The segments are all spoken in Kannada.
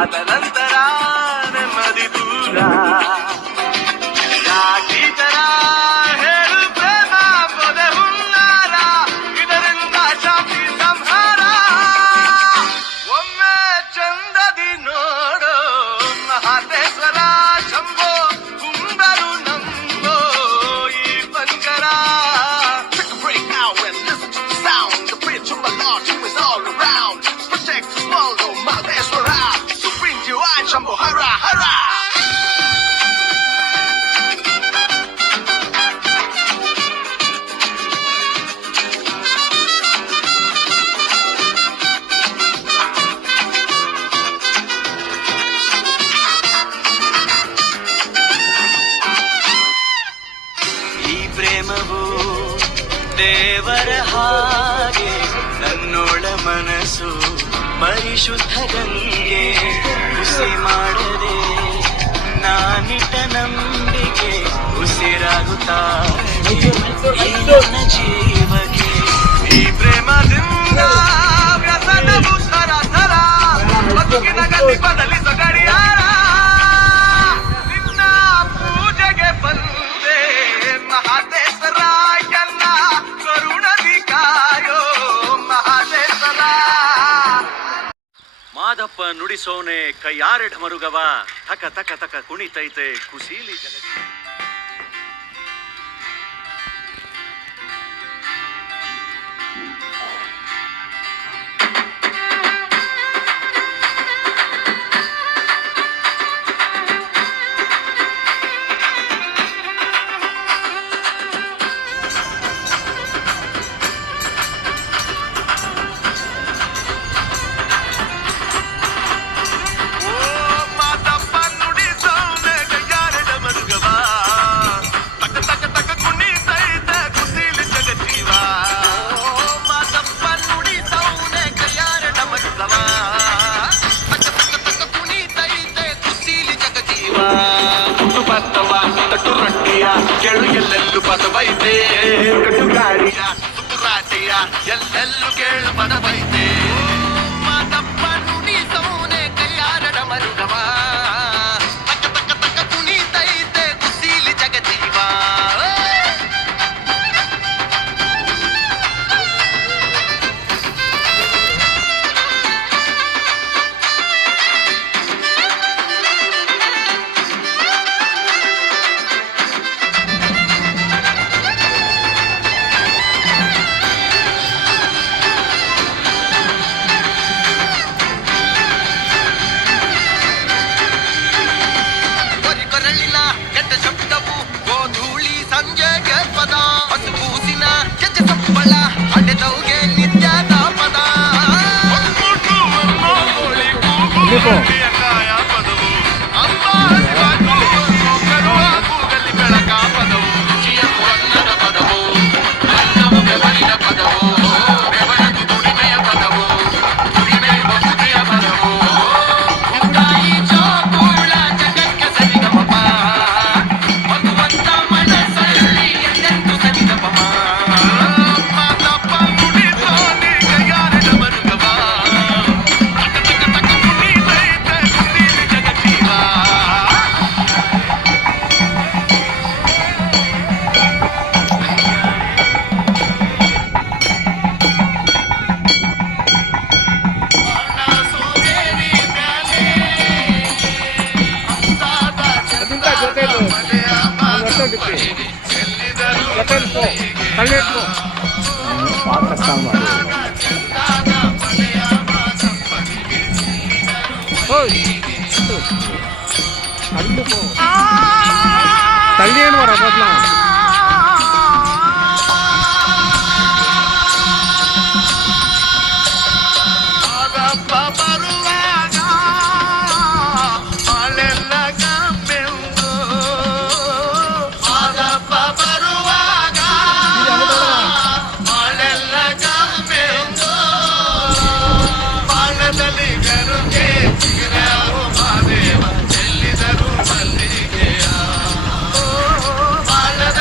ಆದ ನಂತರ ನೆಮ್ಮದಿ ದೂರ ಯಾಕೀ ತರ ಹೇಳು ಪ್ರೇಮ ಪೊದೆ ಹುನ್ನಾರ ಇದರಿಂದ ಶಾಂತಿ ಸಂಹಾರ ಒಮ್ಮೆ ಚಂದದಿ ನೋಡೋ ಮಹಾದೇಶ್ವರ ಶಂಭೋ ಕುಂಬರು ನಂಬೋ ಈ ಬಂಕರ. Take a break now and listen to the sound. The bridge to my Lord who is all around. Protect the small though Mahadeshwara. Supreme Divine Shambho Hara Hara. ಈ ಪ್ರೇಮವು ದೇವರ ಹಾಗೆ ನನ್ನೊಳ ಮನಸ್ಸು ಪರಿಶುದ್ಧ ಗಂಗೆ ಹುಸಿ ಮಾಡದೆ ನಾನಿಟ್ಟ ನಂಬಿಕೆ ಉಸಿರಾಗುತ್ತಾರೆ ಈ ನನ್ನ ಜೀವಕ್ಕೆ. ಈ ಪ್ರೇಮದಿಂದ ವ್ಯಸನವು ಥರ ಥರ ಬದುಕಿನ ಗತಿ ಬದಲಿಸ ಗಡಿಯಾರ. ನಿನ್ನ ಪೂಜೆಗೆ ಬಂದೆ ಮಹಾದೇಶ್ವರ ಎಲ್ಲ ಕರುಣದಿ ಕಾಯೋ ಮಹಾದೇಶ್ವರ. ಮಾದಪ್ಪ ನುಡಿಸೋನೆ ಕೈಯಾರೆ ಢಮರುಗವ ತಕ ತಕ ತಕ ಕುಣಿತೈತೆ ಕುಸೀಲಿ ಜಗತಿ. ಕೆಳು ಎಲ್ಲೆಲ್ಲೂ ಪದವೈತೆ ಕಟ್ಟುಗಾಡಿಯ ಸುತ್ತುರಾಟೆಯ ಎಲ್ಲೆಲ್ಲೂ ಕೇಳು ಪದವೈತೆ. ಮಾದಪ್ಪ ನುಡಿ ಸೌನೆ ಕೈಯಾರಡ ಮರುಗವ ತಕ್ಕ ತಕ್ಕ ತಕ್ಕ ಕುಣಿತೈತೆ ಕುಸೀಲಿ ಜಗಜೀವ. ತಳ್ಳಿ ಏನು ಬರೋದನ್ನ ಬಾಳದ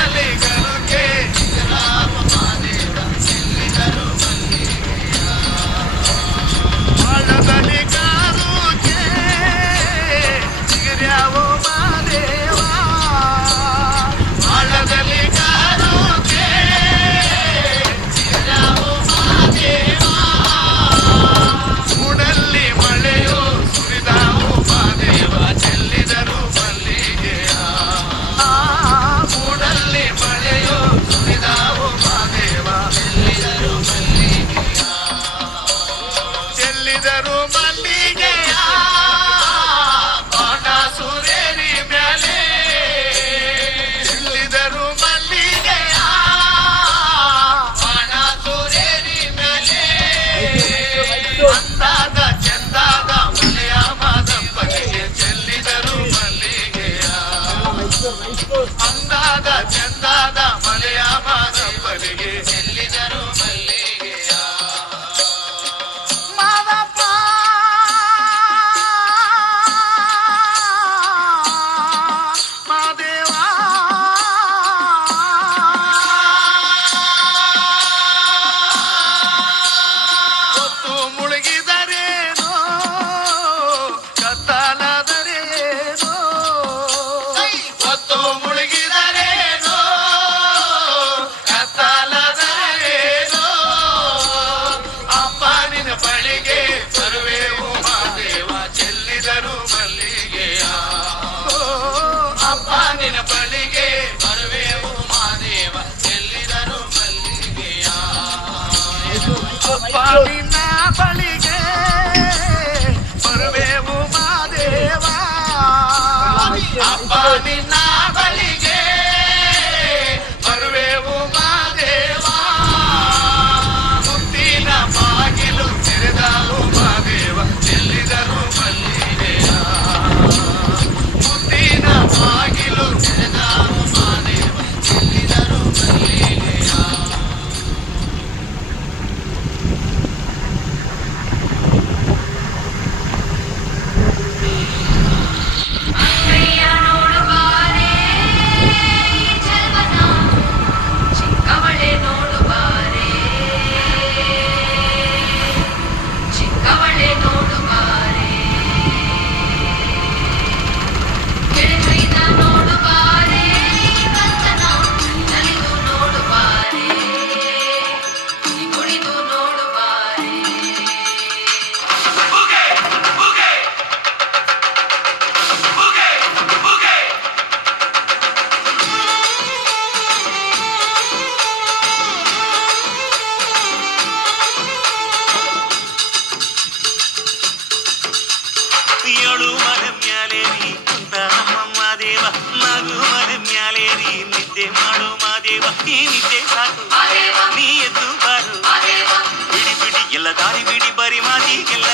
ನಿದ್ದೆ ಮಾಡೋ ಮಾದೇವ ಈ ನಿದ್ದೆ ಸಾಕು ನೀ ಎದ್ದು ಬಾರು ಬಿಡಿ ಬಿಡಿ ಎಲ್ಲ ದಾರಿ ಬಿಡಿ ಬರಿ ಮಾತಿಗೆಲ್ಲ